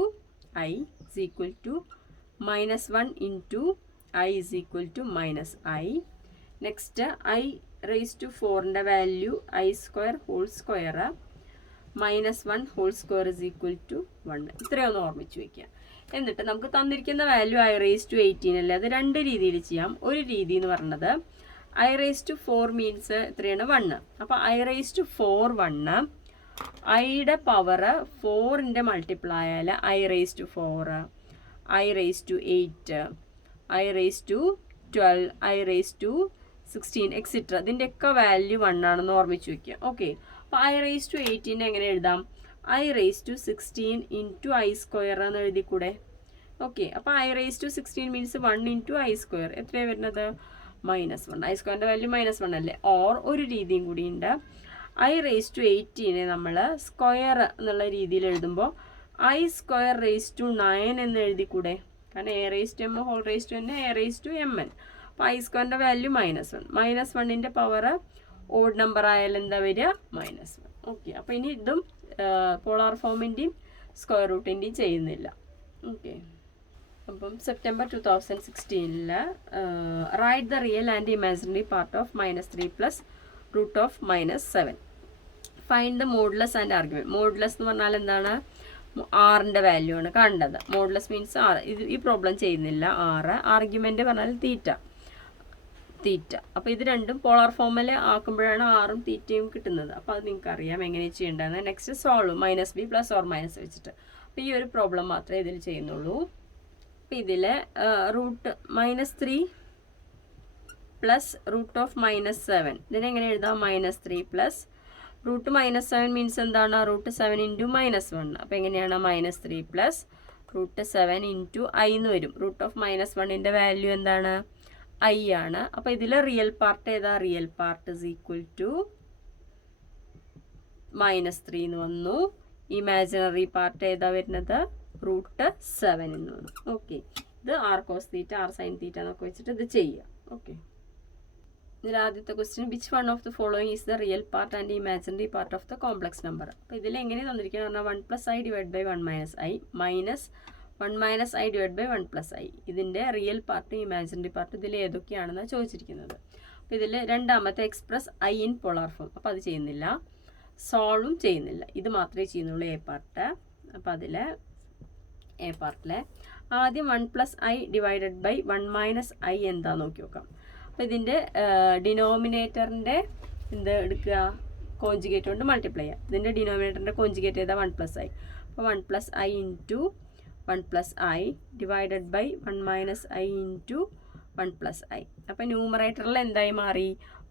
i is equal to -1 into i is equal to -i. Next i⁻4ൻ്റെ value i square whole square -1 whole square is equal to 1. ഇത്രയൊന്ന് ഓർമ്മിച്ച് വയ്ക്കുക. എന്നിട്ട് നമുക്ക് തന്നിരിക്കുന്ന വാല്യൂ i⁻18 അല്ലേ, അത് 2 രീതിയിൽ ചെയ്യാം. ഒരു രീതി എന്ന് പറയുന്നത് i⁻4 മീൻസ് എത്രയാണ്? 1. അപ്പോൾ i⁻4 1, ഐയുടെ പവർ 4ൻ്റെ മൾട്ടിപ്ലൈ ആയാൽ i⁻4, i⁻8, i⁻12, i⁻16 etcetera. ഇതിൻ്റെയൊക്കെ വാല്യൂ 1 ആണെന്ന് ഓർമ്മിച്ച് വയ്ക്കുക. ഓക്കെ, അപ്പോൾ i⁻18 എങ്ങനെ എഴുതാം? i⁻16 into i സ്ക്വയർ എന്ന് എഴുതിക്കൂടെ? ഓക്കെ, അപ്പോൾ I⁻16 മീൻസ് 1 ഇൻറ്റു I². എത്രയാണ് വരുന്നത്? -1. I² വാല്യൂ -1 അല്ലേ? ഓർ ഒരു രീതിയും കൂടി ഉണ്ട്. I⁻18 നമ്മൾ സ്ക്വയർ എന്നുള്ള രീതിയിൽ എഴുതുമ്പോൾ I²⁻9 എന്ന് എഴുതിക്കൂടെ? കാരണം A⁻m whole raise to n A⁻mn. അപ്പോൾ I² വാല്യൂ -1. -1ൻ്റെ പവർ ഓഡ് നമ്പർ ആയാലും എന്താ വരിക? -1. ഓക്കെ, അപ്പോൾ ഇനി ഇതും പോളാർ ഫോമിൻ്റെയും സ്ക്വയർ റൂട്ടിൻ്റെയും ചെയ്യുന്നില്ല. ഓക്കെ, അപ്പം September 2016 write the real and imaginary part of -3 plus √(-7). Find the modulus and argument. Modulus എന്ന് പറഞ്ഞാൽ എന്താണ്? ആറിൻ്റെ വാല്യൂ ആണ് കണ്ടത്. Modulus means 6. ഈ പ്രോബ്ലം ചെയ്യുന്നില്ല. 6. ആർഗ്യുമെൻറ്റ് പറഞ്ഞാൽ തീറ്റ. അപ്പോൾ ഇത് രണ്ടും പോളാർ ഫോമിൽ ആക്കുമ്പോഴാണ് 6ഉം തീറ്റയും കിട്ടുന്നത്. അപ്പോൾ അത് നിങ്ങൾക്ക് അറിയാം എങ്ങനെ ചെയ്യേണ്ടതെന്ന്. Next solve -b plus or minus വെച്ചിട്ട്. അപ്പോൾ ഈ ഒരു പ്രോബ്ലം മാത്രമേ ഇതിൽ ചെയ്യുന്നുള്ളൂ. അപ്പോൾ ഇതിൽ √-3 പ്ലസ് √(-7). ഇതിനെങ്ങനെ എഴുതാം? -3 പ്ലസ് √-7 മീൻസ് എന്താണ്? √7 ഇൻറ്റു -1. അപ്പോൾ എങ്ങനെയാണ്? -3 പ്ലസ് √7 ഇൻറ്റു i എന്ന് വരും. √(-1ൻ്റെ വാല്യൂ എന്താണ്? i ആണ്. അപ്പോൾ ഇതിൽ റിയൽ പാർട്ട് ഏതാ? Real part is equal to -3 എന്ന് വന്നു. ഇമാജിനറി പാർട്ട് ഏതാ വരുന്നത്? √7 എന്ന് വന്നു. ഓക്കെ, ഇത് r cos θ r sin θ എന്നൊക്കെ വെച്ചിട്ട് ഇത് ചെയ്യുക. ഓക്കെ, ഇതിൽ ആദ്യത്തെ question which one of the following is the real part and imaginary part of the complex number. അപ്പോൾ ഇതിൽ എങ്ങനെ തന്നിരിക്കുന്നത് പറഞ്ഞാൽ 1 + i / 1 - i minus 1 - i / 1 + i. ഇതിൻ്റെ റിയൽ പാർട്ടും ഇമാജിനറി പാർട്ടും ഇതിൽ ഏതൊക്കെയാണെന്നാണ് ചോദിച്ചിരിക്കുന്നത്. അപ്പോൾ ഇതിൽ രണ്ടാമത്തെ express i in polar form. അപ്പോൾ അത് ചെയ്യുന്നില്ല. സോൾവും ചെയ്യുന്നില്ല. ഇത് മാത്രമേ ചെയ്യുന്നുള്ളൂ എ പാർട്ട്. അപ്പോൾ അതിൽ എ പാർട്ടിലെ ആദ്യം 1 + i / 1 - i എന്താണെന്ന് നോക്കി നോക്കാം. അപ്പോൾ ഇതിൻ്റെ ഡിനോമിനേറ്ററിൻ്റെ എന്ത് എടുക്കുക? കോഞ്ചുഗേറ്റ് കൊണ്ട് മൾട്ടിപ്ലൈ ചെയ്യുക. ഇതിൻ്റെ ഡിനോമിനേറ്ററിൻ്റെ കോഞ്ചുഗേറ്റ് ചെയ്താൽ 1 + i. അപ്പോൾ 1 + i into 1 + i divided by 1 - i into 1 + i. അപ്പോൾ ന്യൂമറേറ്ററിൽ എന്തായി മാറി?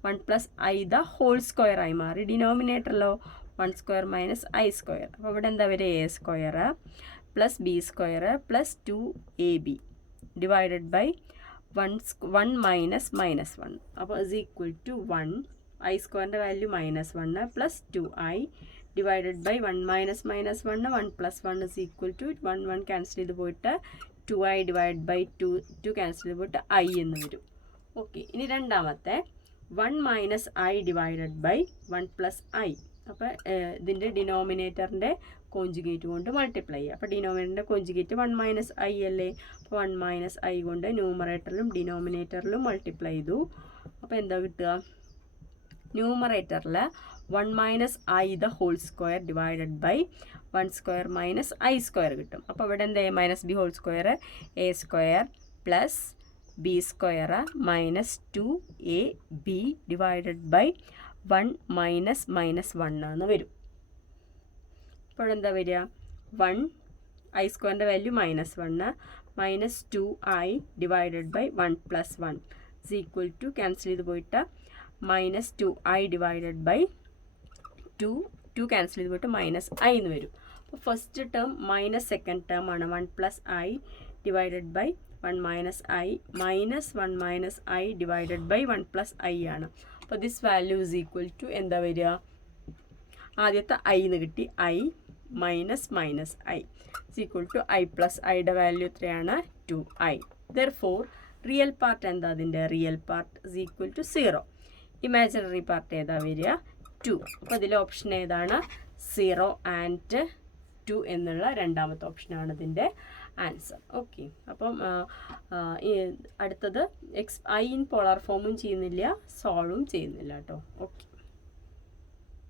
1 + i ദ ഹോൾ സ്ക്വയർ ആയി മാറി. ഡിനോമിനേറ്ററിലോ 1² - i². അപ്പോൾ ഇവിടെ എന്താ വരിക? a² plus b² plus 2ab divided by 1 - -1. അപ്പോൾ ഇസ് ഈക്വൽ ടു 1. i²ൻ്റെ value -1 plus 2i divided by 1 - -1 1 + 1 is equal to 1 cancel ചെയ്ത് പോയിട്ട് 2i ഡിവൈഡ് ബൈ 2 ക്യാൻസൽ ചെയ്ത് പോയിട്ട് i എന്ന് വരും. ഓക്കെ, ഇനി രണ്ടാമത്തെ 1 - i ഡിവൈഡഡ് ബൈ 1 + i. അപ്പോൾ ഇതിൻ്റെ ഡിനോമിനേറ്ററിൻ്റെ കോഞ്ചുഗേറ്റ് കൊണ്ട് മൾട്ടിപ്ലൈ ചെയ്യുക. അപ്പോൾ ഡിനോമിനേറ്ററിൻ്റെ കോഞ്ചുഗേറ്റ് 1 - i അല്ലേ? അപ്പോൾ 1 - i കൊണ്ട് ന്യൂമറേറ്ററിലും ഡിനോമിനേറ്ററിലും മൾട്ടിപ്ലൈ ചെയ്തു. അപ്പോൾ എന്താ കിട്ടുക? ന്യൂമറേറ്ററിൽ 1 - i the whole square divided by 1² - i² കിട്ടും. അപ്പോൾ ഇവിടെ എന്താ? -b whole square a² plus b² minus 2ab divided by 1 - -1 എന്ന് വരും. അപ്പോഴെന്താ വരിക? 1 i²ൻ്റെ value -1 minus 2i divided by 1 + 1 is equal to cancel ചെയ്ത് പോയിട്ട് -2i ഡിവൈഡഡ് ബൈ 2 ക്യാൻസൽ ചെയ്ത് പോയിട്ട് -i എന്ന് വരും. അപ്പോൾ first term minus second term ആണ്. 1 + i divided by 1 - i minus 1 - i divided by 1 + i ആണ്. അപ്പോൾ this value is equal to എന്താ വരിക? ആദ്യത്തെ i എന്ന് കിട്ടി. i minus -i is equal to i + iയുടെ വാല്യൂ എത്രയാണ്? 2i. ദെർഫോർ റിയൽ പാർട്ട് എന്താ? അതിൻ്റെ real part is equal to 0. Imaginary part ഏതാ വരിക? 2. അപ്പോൾ ഇതിലെ ഓപ്ഷൻ ഏതാണ്? 0 ആൻഡ് 2 എന്നുള്ള രണ്ടാമത്തെ ഓപ്ഷനാണ് ഇതിൻ്റെ ആൻസർ. ഓക്കെ, അപ്പം അടുത്തത് i ഇൻ പോളാർ ഫോമും ചെയ്യുന്നില്ല, സോൾവും ചെയ്യുന്നില്ല കേട്ടോ. ഓക്കെ.